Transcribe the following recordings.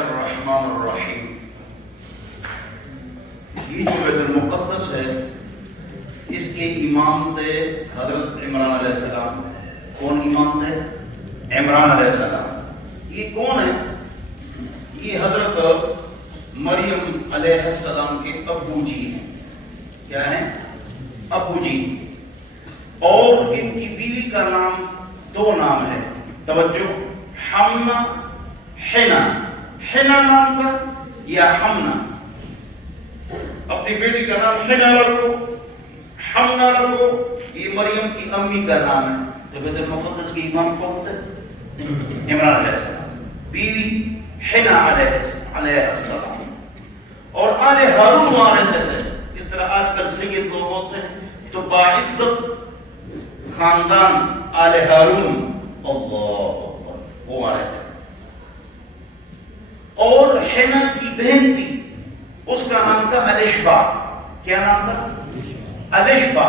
الرحمن الرحیم. یہ جو بیت المقدس ہے اس کے امام تھے حضرت عمران علیہ السلام. کون امام تھے؟ عمران علیہ السلام. یہ کون ہے؟ یہ حضرت مریم علیہ السلام کے ابو جی ہیں. کیا ہیں؟ ابو جی. اور ان کی بیوی کا نام دو نام ہے. توجہ. حمنا حنا. حنا نام تھا یا حمنا؟ اپنی بیٹی کا نام حنا رکھو، حمنا رکھو. یہ مریم کی امی کا نام ہے. تو بیت المقدس کے امام کون تھے؟ عمران علیہ السلام. بیوی حنا علیہ السلام. اور آل ہارون وہاں رہتے تھے. اس طرح آج کل سید لوگ ہوتے ہیں تو باعزت خاندان آل ہارون اللہ اکبر وہ وہاں رہتے ہیں. اور حنا کی بہن تھی، اس کا نام تھا الشبا. کیا نام تھا؟ الشبا.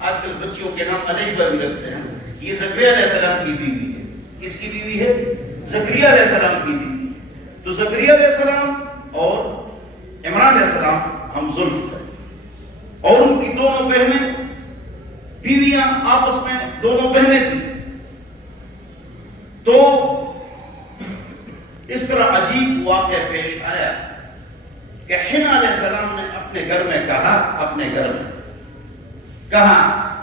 آج کل بچیوں کے نام الشبا بھی رکھتے ہیں. یہ زکریا علیہ السلام کی بیوی ہے. کس کی بیوی ہے؟ زکریا علیہ السلام کی بیوی. تو زکریا علیہ السلام اور عمران علیہ السلام ہم زلف تھے. اور ان کی دونوں بہنیں بیویاں آپس میں دونوں بہنیں تھیں. تو اس طرح عجیب واقعہ پیش آیا کہ حنا علیہ السلام نے اپنے گھر میں کہا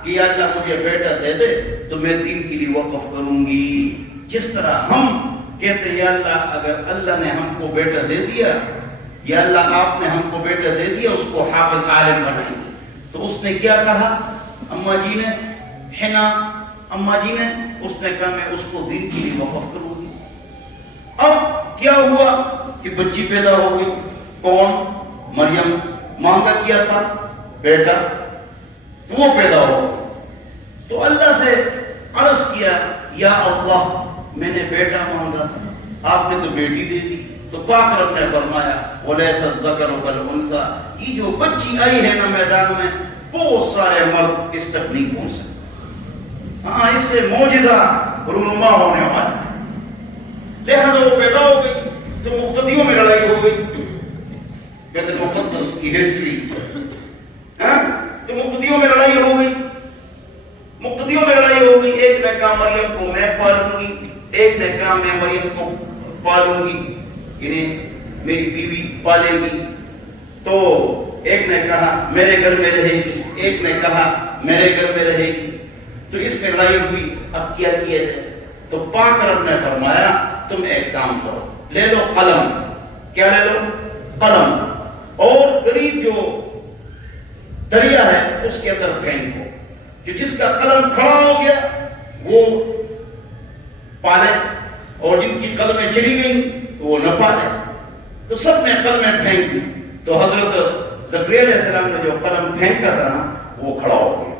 کہ یا اللہ مجھے بیٹا دے دے تو میں دین کے لیے وقف کروں گی. جس طرح ہم کہتے ہیں یا اللہ اگر اللہ نے ہم کو بیٹا دے دیا، یا اللہ آپ نے ہم کو بیٹا دے دیا، اس کو حافظ عالم بنائیں گے. تو اس نے کیا کہا؟ اماں جی نے، حنا اماں جی نے، اس نے کہا میں اس کو دین کے لیے وقف کروں گی. اب کیا ہوا کہ بچی پیدا ہو گئی. کون؟ مریم. مانگا کیا تھا بیٹا تو وہ پیدا ہو. تو اللہ سے عرض کیا یا اللہ میں نے بیٹا مانگا تھا، آپ نے تو بیٹی دے دی. تو پاک رب نے فرمایا وَلَيْسَ الذَّكَرُ كَالْأُنثَىٰ. یہ جو بچی آئی ہے نا میدان میں، بہت سارے مرد اس تک نہیں پہنچ سکتے. ہاں اس سے معجزہ رونما ہونے والا ہے. لہذا وہ پیدا ہو گئی تو مقتدیوں میں لڑائی ہو گئی. بیت المقدس کی ہسٹری تو مقتدیوں میں لڑائی ہو گئی. ایک نے کہا مریم کو میں پالوں گی، ایک نے کہا میں مریم کو پالوں گی، یعنی میری بیوی پالے گی. تو ایک نے کہا میرے گھر میں رہے گی، ایک نے کہا میرے گھر میں رہے گی. تو اس میں لڑائی ہوئی. اب کیا کیا جائے؟ تو پاک رب نے فرمایا تم ایک کام کرو، لے لو قلم. کیا لے لو؟ قلم. اور قریب جو دریا ہے اس کے اندر پھینکو. جو جس کا قلم کھڑا ہو گیا وہ پالے، اور جن کی قلمیں چلی گئیں تو وہ نہ پالے. تو سب نے قلمیں پھینک دی. تو حضرت زکریا علیہ السلام نے جو قلم پھینکا تھا نا وہ کھڑا ہو گیا.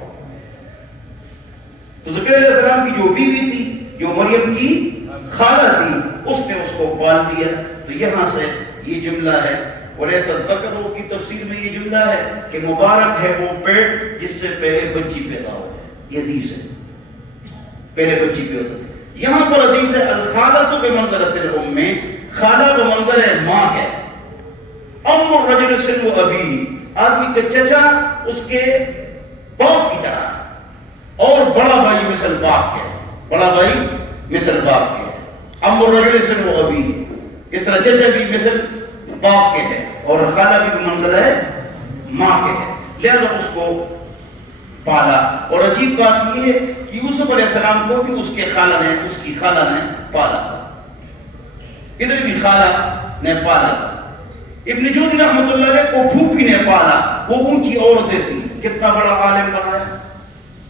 تو زکریا علیہ السلام کی جو بیوی تھی، جو مریم کی خالہ تھی، اس نے اس کو پال دیا. تو یہاں سے یہ جملہ ہے وَلَيْسَ الذَّكَرُ کی تفسیر میں یہ جملہ ہے کہ مبارک ہے وہ پیٹ جس سے پہلے بچی پیدا ہو. یہ حدیث ہے، پہلے بچی پیدا ہو. یہاں پر حدیث ہے الخالۃ بمنزلۃ الام. خالہ کا منظر ہے ماں ہے. ام الرجل سن ابی، آدمی کا چچا اس کے باپ کی طرح ہے. اور بڑا بھائی مثل باپ کے، بڑا بھائی مثل باپ کے. ام الرجل سن ابی، اس طرح چچا بھی مثل باپ کے ہے، اور خالہ بھی منزل ہے ماں کے ہے. لہذا اس کو پالا. اور عجیب بات یہ ہے کہ یوسف علیہ السلام کو بھی اس کی خالہ نے پالا تھا. ادھر بھی خالہ نے پالا تھا. ابن جوزی رحمۃ اللہ علیہ کو پھوپھی نے پالا. وہ اونچی عورتیں تھی. کتنا بڑا عالم بنا ہے.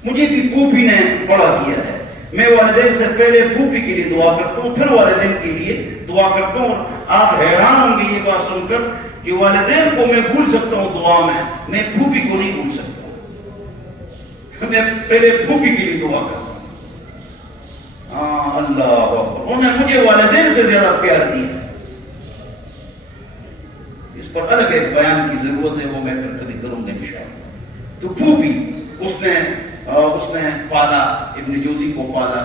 مجھے بھی پھوپھی نے بڑا کیا ہے. میں والدین سے پہلے پھوپھی کے لیے دعا کرتا ہوں، پھر والدین کے لیے دعا کرتا ہوں. آپ حیران ہوں گے یہ بات سن کر کہ والدین کو میں بھول سکتا ہوں دعا میں پھوپھی کو نہیں بھول سکتا. میں پہلے پھوپھی کے لیے دعا کرتا ہوں. ہاں اللہ اکبر، انہوں نے مجھے والدین سے زیادہ پیار دیا. اس پر الگ ایک بیان کی ضرورت ہے، وہ میں پھر کبھی کروں گا انشاءاللہ. تو پھوپھی اس نے پالا، ابن جوزی کو پالا.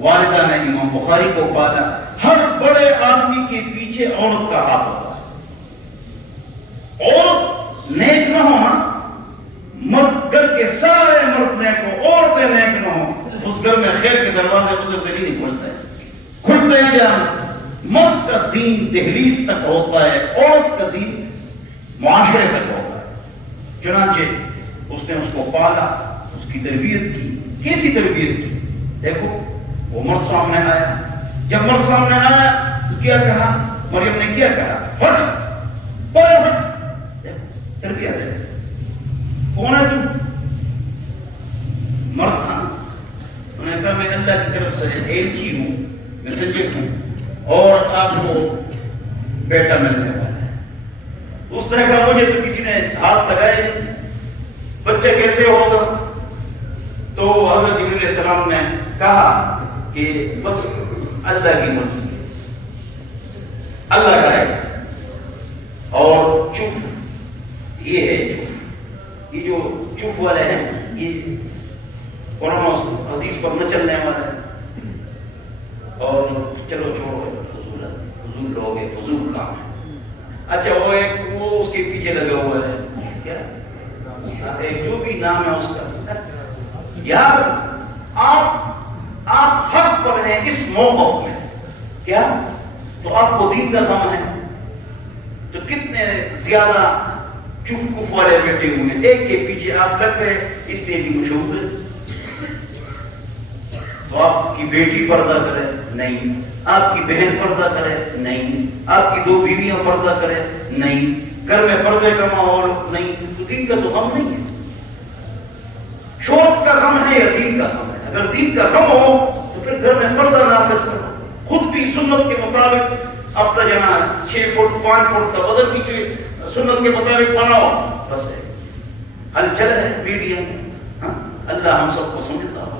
والدہ نے امام بخاری کو پالا. ہر بڑے آدمی کے پیچھے عورت کا ہاتھ ہوتا ہے. عورت نیک نہ ہو نا، مرد گھر کے سارے مرد نیک ہو، عورتیں نیک نہ ہو، اس گھر میں خیر کے دروازے ادھر سے نہیں کھلتے ہیں، کھلتے ہیں جان. مرد کا دین دہلیز تک ہوتا ہے، عورت کا دین معاشرے تک ہوتا ہے. چنانچہ اس نے اس کو پالا، اس کی تربیت کی. کیسی تربیت کی؟ دیکھو وہ مرد سامنے آیا. جب مرد سامنے آیا تو کیا کہا؟ مریم نے کیا کہا؟ ہٹ ہٹ. تربیت ہے. کون ہے تو؟ مرد تھا. انہوں نے کہا میں اللہ کی طرف سے ایلچی ہوں، میسنجر ہوں، اور آپ کو بیٹا ملنے والا ہے. اس نے کہا مجھے تو کسی نے ہاتھ لگائے نہیں، بچہ کیسے ہوگا؟ تو حضرت جبرائیل علیہ السلام نے کہا کہ بس اللہ کی مرضی ہے، اللہ کرے گا. اور چپ، یہ ہے چپ. یہ جو چپ والے ہیں یہ قرآن و حدیث پر نہ چلنے والے ہیں. اور چلو چھوڑو، فضول لوگ ہیں، فضول کام ہے. اچھا وہ ایک وہ اس کے پیچھے لگا ہوا ہے، کیا ایک جو بھی نام ہے اس کا. یار آپ حق پر ہیں اس موقف میں، کیا تو آپ کو دین کا غم ہے. تو کتنے زیادہ چپ کف والے بیٹھے ہوئے ہیں، ایک کے پیچھے آپ لگ گئے اس لیے بھی مشہور ہے. تو آپ کی بیٹی پردہ کرے نہیں، آپ کی بہن پردہ کرے نہیں، آپ کی 2 بیویاں پردہ کرے نہیں، گھر میں پردے کا ماحول نہیں، تو دین کا تو غم نہیں ہے. شوق کا غم ہے یا دین کا غم ہے؟ اگر دین کا غم ہو تو پھر گھر میں پردہ نافذ کرو. خود بھی سنت کے مطابق اپنا جہاں 6 فٹ 5 فٹ کا بدن کی سنت کے مطابق بناؤ. بس ہے حل چل ہے میڈیا میں. ہاں اللہ ہم سب کو سمجھتا ہو.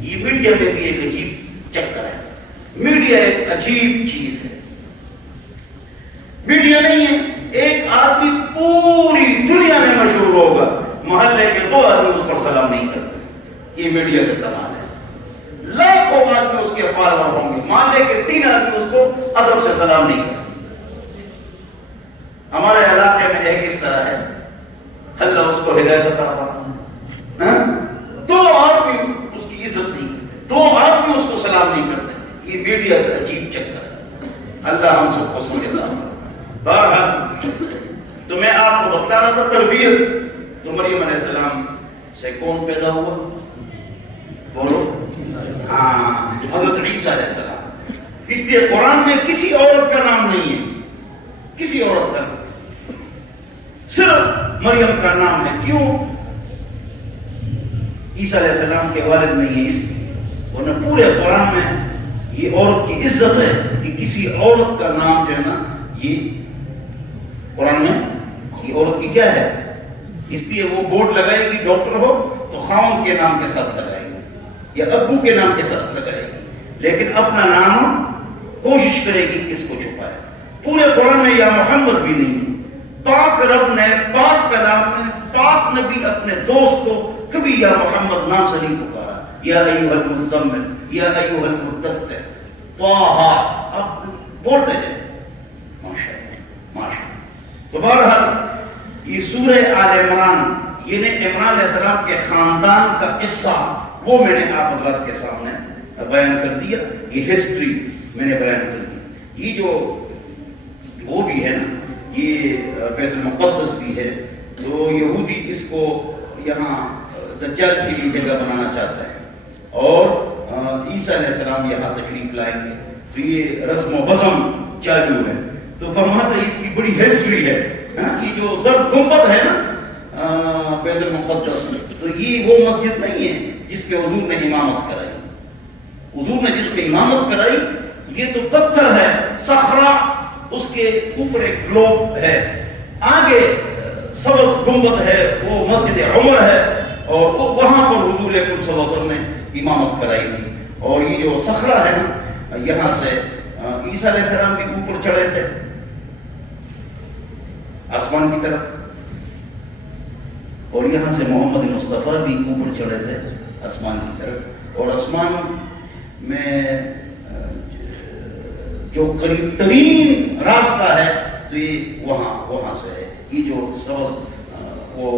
یہ میڈیا میں بھی ایک عجیب چکر ہے. میڈیا ایک عجیب چیز ہے. میڈیا نہیں ہے، ایک آدمی پوری دنیا میں مشہور ہوگا، محلے کے 2 آدمی اس پر سلام نہیں کرتے. یہ میڈیا کا کمال ہے. لاکھوں آدمی اس کے فالوور ہوں گے، محلے کے 3 آدمی اس کو ادب سے سلام نہیں کرتے. ہمارے علاقے میں ایک اس طرح ہے، اللہ اس کو ہدایت عطا فرمائے، 2 آدمی اس کی عزت نہیں کرتے، 2 آدمی اس کو سلام نہیں کرتے. یہ میڈیا کا عجیب چکر ہے. اللہ ہم سب کو سمجھتا ہے. بہرحال تو میں آپ کو بتلا رہا تھا تربیت. تو مریم علیہ السلام سے کون پیدا ہوا؟ بولو. ہاں حضرت عیسیٰ علیہ السلام. اس لیے قرآن میں کسی عورت کا نام نہیں ہے، کسی عورت کا، صرف مریم کا نام ہے. کیوں؟ عیسیٰ علیہ السلام کے والد نہیں ہے اس لیے. ورنہ پورے قرآن میں یہ عورت کی عزت ہے کہ کسی عورت کا نام جو ہے نا، یہ قرآن میں یہ عورت کی کیا ہے. اس لیے وہ بورڈ لگائے گی ڈاکٹر ہو تو خاون کے نام کے ساتھ لگائے گی یا ابو کے نام کے ساتھ لگائے گی، لیکن اپنا نام کوشش کرے گی کس کو چھپائے. پورے قرآن میں یا محمد بھی نہیں. پاک رب نے پاک کلام میں پاک نبی اپنے دوست کو کبھی یا محمد نام سے نہیں پکارا. یا ایھا المزمل، یا ایھا المدثر، طٰہٰ. اب بولتے ہیں ماشاءاللہ ماشاءاللہ. تو بہرحال یہ سورہ آل عمران، یہ نے عمران علیہ السلام کے خاندان کا قصہ وہ میں نے آپ حضرات کے سامنے بیان کر دیا. یہ ہسٹری میں نے بیان کر دی. یہ جو وہ بھی ہے نا، یہ بیت المقدس بھی ہے. تو یہودی اس کو یہاں دجال کے لیے جگہ بنانا چاہتا ہے، اور عیسیٰ علیہ السلام یہاں تشریف لائیں گے. تو یہ رسم و بزم چالو ہے. تو فرماتا ہے اس کی بڑی ہسٹری ہے. یہ جو زرد گنبد ہے نا بیت المقدس، تو یہ وہ مسجد نہیں ہے جس پہ حضور نے امامت کرائی. حضور نے جس پہ امامت کرائی یہ تو پتھر ہے، صخرہ، اس کے اوپر ایک گلوب ہے، آگے سبز گنبد ہے، وہ مسجد عمر ہے، اور وہاں پر حضور اکرم صلی اللہ علیہ وسلم نے امامت کرائی تھی. اور یہ جو صخرہ ہے نا، یہاں سے عیسیٰ علیہ السلام بھی اوپر چڑھے تھے آسمان کی طرف، اور یہاں سے محمد مصطفیٰ بھی اوپر چڑھے تھے آسمان کی طرف. اور آسمان میں جو قریب ترین راستہ ہے تو یہ وہاں سے ہے. یہ جو سبز وہ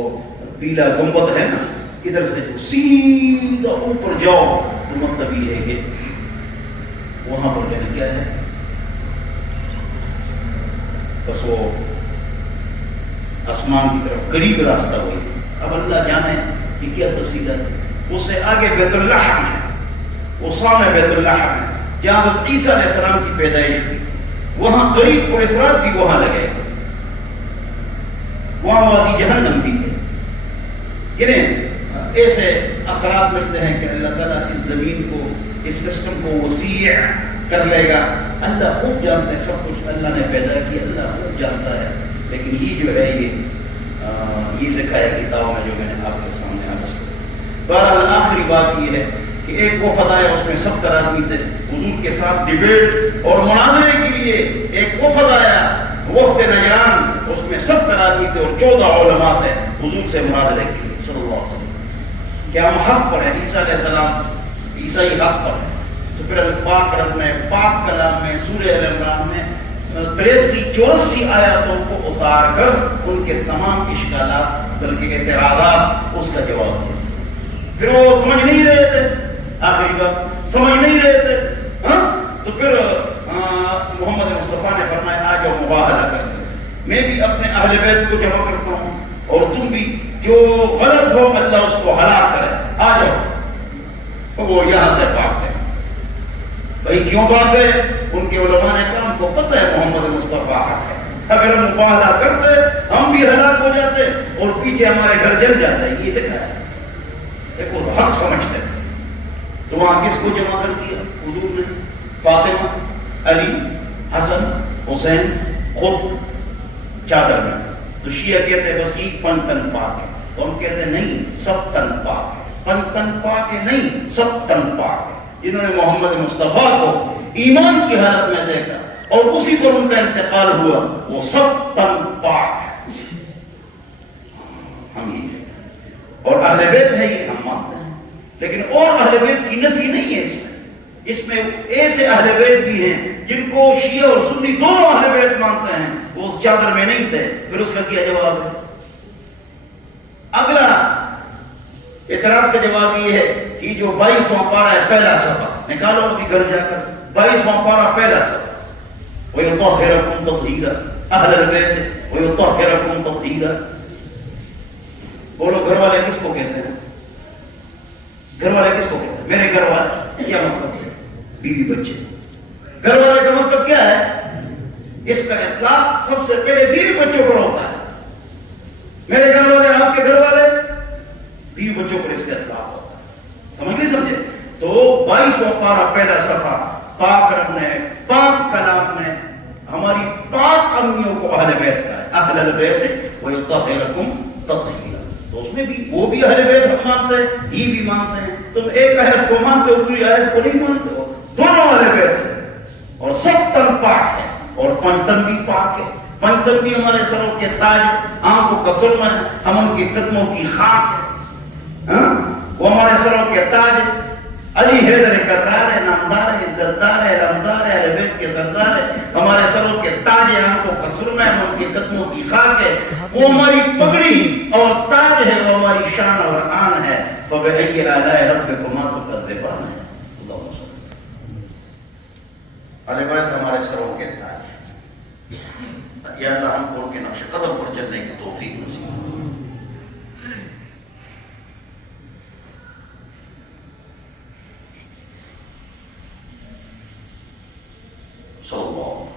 پیلا گنبد ہے نا، ادھر سے جو سیدھا اوپر جاؤ تو مطلب یہ ہے کہ وہاں پر کہنا کیا ہے، بس وہ آسمان کی طرف قریب راستہ ہوئی. اب اللہ جانے یہ کیا تفصیل ہے. اس سے آگے بیت اللحم ہے، وہ سامنے بیت اللحم ہے جہاں حضرت عیسیٰ علیہ السلام کی پیدائش ہوئی تھی. وہاں قریب اور اسرات بھی وہاں لگے، وہاں وادی جہنم بھی ہے. کنہیں ایسے اثرات ملتے ہیں کہ اللہ تعالیٰ اس زمین کو، اس سسٹم کو وسیع کر لے گا. اللہ خوب جانتے ہیں سب کچھ اللہ نے پیدا کیا، اللہ خوب جانتا ہے. لیکن یہ جو ہے یہ لکھا ہے کتاب میں جو میں نے آپ کے سامنے عرض کیا. بہرحال آخری بات یہ ہے کہ ایک وفد آیا، اس میں 70 آدمی تھے حضور کے ساتھ ڈیبیٹ اور مناظرے کے لیے. ایک وفد آیا وفد نجران، اس میں 70 آدمی تھے اور 14 علماء تھے حضور سے مناظرے کے لیے صلی اللہ علیہ وسلم. کیا ہم حق پر ہیں؟ عیسیٰ علیہ السلام عیسائی حق پر ہے. تو پھر پاک رب نے پاک کلام میں سورہ ال عمران میں 83-84 آیاتوں کو اتار کر ان کے تمام اشکالات بلکہ اعتراضات اس کا جواب دیا. پھر وہ سمجھ نہیں رہے تھے، آخری بات سمجھ نہیں رہے تھے. تو پھر محمد مصطفیٰ نے فرمایا آ جاؤ مباہلہ کرتے ہیں. میں بھی اپنے اہل بیت کو جمع کرتا ہوں اور تم بھی، جو غلط ہو اللہ اس کو ہلاک کرے. آ جاؤ. تو وہ یہاں سے بھاگ گئے. بھائی کیوں بھاگ گئے؟ ان کے علماء نے کہا ہم کو پتہ ہے محمد مصطفیٰ حق ہے، اگر ہم مباہلہ کرتے ہم بھی ہلاک ہو جاتے اور پیچھے ہمارے گھر جل جاتا ہے. یہ لکھا ہے، دیکھو حق سمجھتے ہیں. تو وہاں کس کو جمع کر دیا حضور نے؟ فاطمہ، علی، حسن، حسین خود چادر میں. تو شیعہ کہتے ہیں بس یہ پنتن پاک ہے، تو ہم کہتے ہیں نہیں سب تن پاک ہے. پنتن پاک ہے نہیں، سب تن پاک ہے. جنہوں نے محمد مصطفیٰ کو ایمان کی حالت میں دیکھا اور اسی پر ان کا انتقال ہوا وہ سب تن پاک ہے. ہم یہ کہتے ہیں اور اہل بیت ہے یہ ہم مانتے ہیں. لیکن اور اہل بیت کی نفی نہیں ہے اس میں ایسے اہل بیت بھی ہیں جن کو شیعہ اور سنی دونوں اہل بیت مانتے ہیں، وہ اس چادر میں نہیں تھے. پھر اس کا کیا جواب ہے؟ اگلا اعتراض کا جواب یہ ہے کہ جو 22واں پارہ ہے پہلا صفحہ نکالو اپنی گھر جا کر. 22واں پارہ پہلا صفحہ وَيُطَهِّرَكُمْ تَطْهِيرًا اہل البیت وَيُطَهِّرَكُمْ تَطْهِيرًا. بولو گھر والے کس کو کہتے ہیں؟ گھر والے کس کو کہتے ہیں؟ میرے گھر والے کیا مطلب ہے؟ بیوی بچے. گھر والے کا مطلب کیا ہے؟ اس کا اطلاق سب سے پہلے بیوی بچوں پر ہوتا ہے. میرے گھر والے، آپ کے گھر والے، بیوی بچوں پر اس کا اطلاق ہوتا ہے. سمجھ نہیں سمجھے؟ تو 22واں پارہ پہلا صفحہ پاک رب نے پاک کلام میں ہماری پاک امیوں کو اہل بیت کا ہے. اہل البیت وَيُطَهِّرَكُمْ تَطْهِيرًا. تو اس میں بھی وہ بھی اہل بیت ہم مانتے ہیں، یہ بھی مانتے ہیں. تم ایک آیت کو مانتے ہو، دوسری آیت کو نہیں مانتے ہو. دونوں اہل بیت ہیں اور سب تن پاک ہے اور پنتن بھی پاک ہے. پنتن بھی ہمارے سروں کے تاج، آنکھوں کا سرما ہے، ہم ان کے قدموں کی خاک ہے. وہ ہمارے سروں کے تاج. علی حیدر کرار ہے، نامدار ہے، عزتدار ہے، علمدار ہے، اہل بیت کے سردار ہے. ہمارے سروں کے تاج ہے، آنکھوں کا سرما ہے، ان کے قدموں کی خاک ہے. وہ ہماری پگڑی اور تاج ہے، وہ ہماری شان اور آن ہے. فَبِأَيِّ آلَاءِ رَبِّكُمَا تُكَذِّبَانِ. اللہم صلی اہل بیت ہمارے سروں کے تاج. یا اللہ ہم کو ان کے نقش قدم پر چلنے کی توفیق نصیب فرما. صلی اللہ